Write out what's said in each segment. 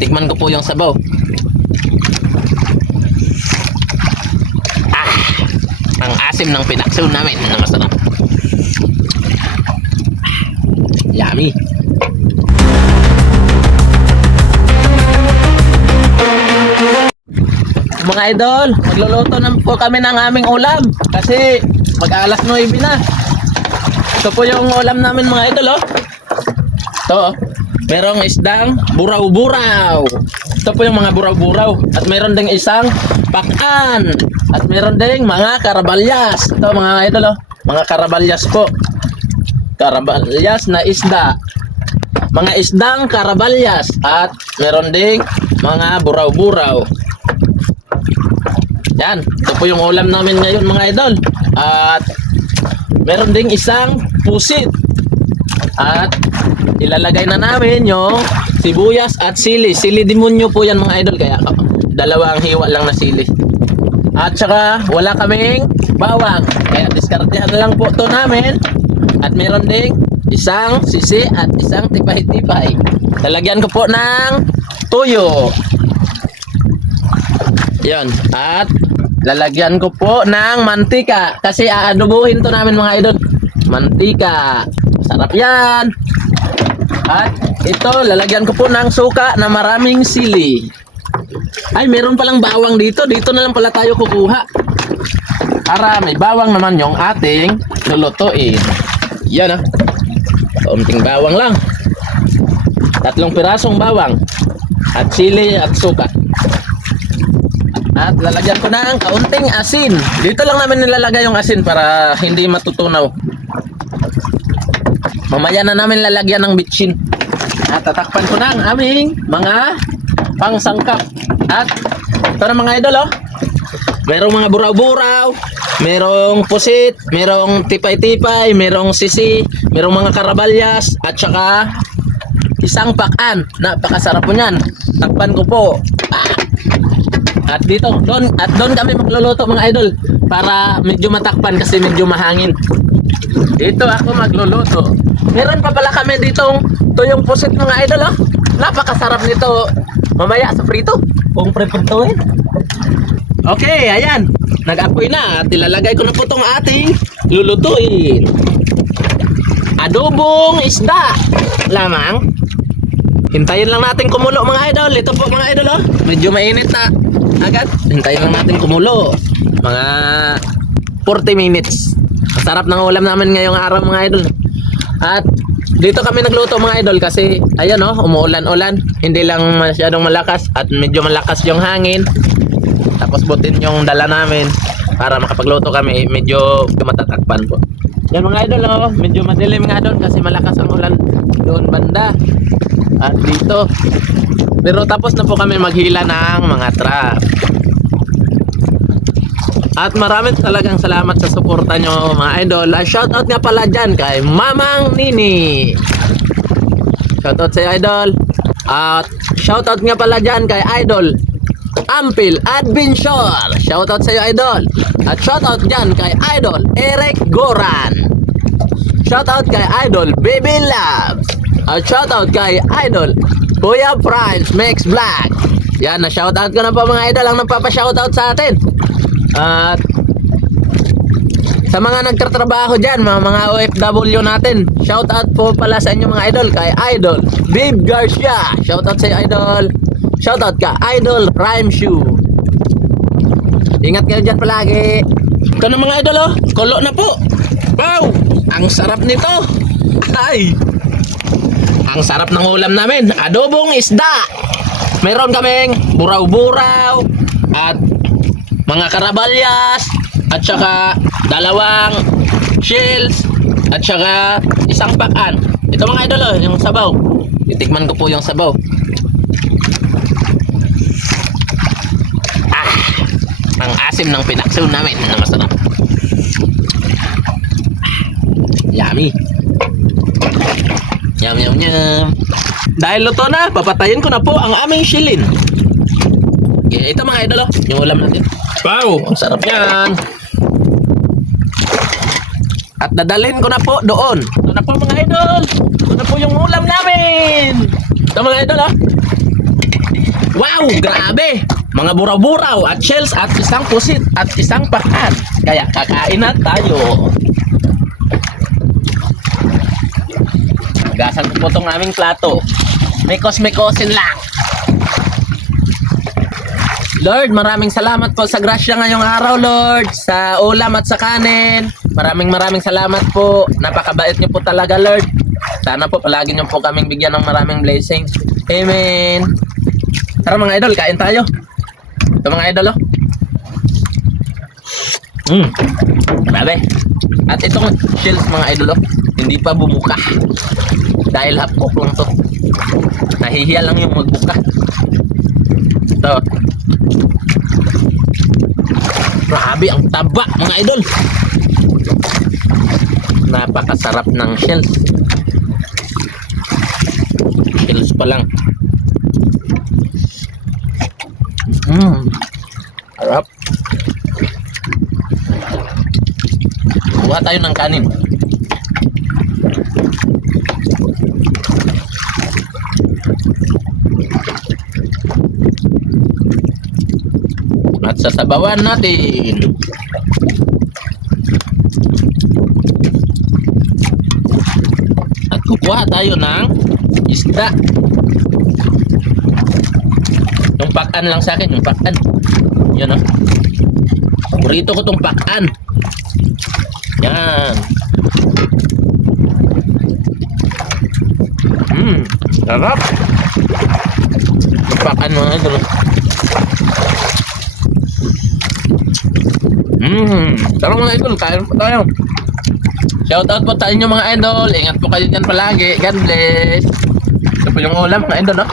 Titikman ko po yung sabaw. Ang asim ng pinaksaw namin na masarap. Yummy. Mga idol, magluluto na po kami ng aming ulam kasi mag-alas 9 na. Ito po yung ulam namin mga idol, oh. Ito, oh. Merong isdang buraw-buraw. Ito po yung mga buraw-buraw. At meron ding isang pakan. At meron ding mga karabalyas. Ito mga idol, oh. Mga karabalyas po. Karabalyas na isda. Mga isdang karabalyas. At meron ding mga buraw-buraw. Yan. Ito po yung ulam namin ngayon mga idol. At meron ding isang pusit. At ilalagay na namin yung sibuyas at sili. Sili demonyo po yan mga idol. Kaya dalawang hiwa lang na sili. At saka wala kaming bawang. Kaya diskartehan lang po to namin. At meron ding isang sisi at isang tipay-tipay. Lalagyan ko po ng tuyo. Yan. At lalagyan ko po ng mantika. Kasi aadobuhin to namin mga idol. Mantika. Sarap yan. At ito, lalagyan ko po ng suka na maraming sili. Ay, meron palang bawang dito. Dito na lang pala tayo kukuha. Para may bawang naman yung ating lulutuin. Yan ah. Kaunting bawang lang. 3 pirasong bawang. At sili at suka. At lalagyan ko ng kaunting asin. Dito lang namin nilalagay yung asin para hindi matutunaw. Mamaya na namin lalagyan ng bitchin. At tatakpan ko na ang aming mga pangsangkap. At ito na mga idol, oh. Merong mga buraw-buraw, merong pusit, merong tipay-tipay, merong sisi, merong mga karabalyas, at saka isang pakan. Napakasarap po niyan. Takpan ko po. At dito, doon kami magluluto mga idol para medyo matakpan kasi medyo mahangin. Dito ako magluluto. Meron pa pala kami ditong tuyong pusit mga idol, oh. Napakasarap nito. Mamaya sa prito. Kung pre-pritoin. Okay, ayan. Nag-apoy na at ilalagay ko na po itong ating lulutuin. Adobong isda. Lamang. Hintayin lang natin kumulo mga idol. Ito po mga idol, oh. Medyo mainit na agad. Hintayin lang natin kumulo. Mga 40 minutes. Masarap ng ulam namin ngayong araw mga idol. At dito kami nagluto mga idol kasi ayan, oh, umuulan-ulan. Hindi lang masyadong malakas at medyo malakas yung hangin. Tapos butin yung dala namin para makapagluto kami. Medyo matatakpan po. Yan mga idol, oh, medyo madilim nga doon kasi malakas ang ulan doon banda. At dito. Pero tapos na po kami maghila ng mga trap. At maraming talagang salamat sa suporta nyo mga idol. Shoutout nga pala dyan kay Mamang Nini. Shoutout sa idol. At shoutout nga pala dyan kay idol Ampil Adventure. Shoutout sa iyo idol. At shoutout dyan kay idol Eric Goran. Shoutout kay idol Baby Labs. At shoutout kay idol Kuya Primes Makes Black. Yan, na shoutout ko na po mga idol ang nagpapa-shoutout sa atin. At sa mga nagtatrabaho dyan, mga OFW natin, shoutout po pala sa inyo mga idol kay idol Babe Garcia. Shoutout sa iyo idol. Shoutout ka idol Rhyme Shoe. Ingat kayo dyan palagi. Ito na mga idol, oh. Kulo na po. Wow, ang sarap nito. Ay, ang sarap ng ulam namin. Adobong isda. Meron kaming buraw-buraw at mga karabalyas at saka dalawang shells at saka isang pakan. Ito mga idol, oh, yung sabaw. Titikman ko po yung sabaw. Ang asim ng pinaksaw namin na masarap. Yummy. Yum yum yum. Dahil luto na, papatayin ko na po ang aming shilin. Okay, ito mga idol, oh, yung ulam natin. Wow, ang sarap yan. At dadalhin ko na po doon. Ito na po mga idol. Ito na po yung ulam namin. Ito mga idol, oh. Wow, grabe! Mga buraw-buraw at shells at isang pusit at isang pakan. Kaya kakain na tayo. Gasan ko po itong aming plato. Mekos-mekosin lang. Lord, maraming salamat po sa grasya ngayong araw, Lord. Sa ulam at sa kanin. Maraming salamat po. Napakabait niyo po talaga, Lord. Sana po palagi niyo po kaming bigyan ng maraming blessings. Amen. Tara mga idol, kain tayo. Ito mga idol, oh. Grabe. At itong shells mga idol, oh, hindi pa bumuka. Dahil hapok lang to. Nahihiya lang yung magbuka. Ito. Grabe, ang taba mga idol. Napakasarap ng shells. Shells pa lang. Harap. Kuha tayo ng kanin. At sasabawan natin. At kukuha tayo ng isda. Yung pakan lang sa akin, yung pakan. Yan, oh. Paborito ko tong pakan. Yan. Sarap. Yung pakan mga idol. Tara mga idol, kain po tayo. Shoutout po tayo mga idol. Ingat po kayo dyan palagi. God bless. Ito po yung ulam mga idol, no?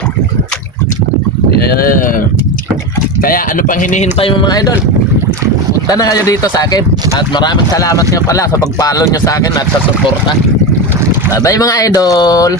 Yeah. Kaya ano pang hinihintay mo mga idol? Punta na kayo dito sa akin. At maraming salamat nyo pala sa pag-follow nyo sa akin at sa suporta. Bye bye mga idol.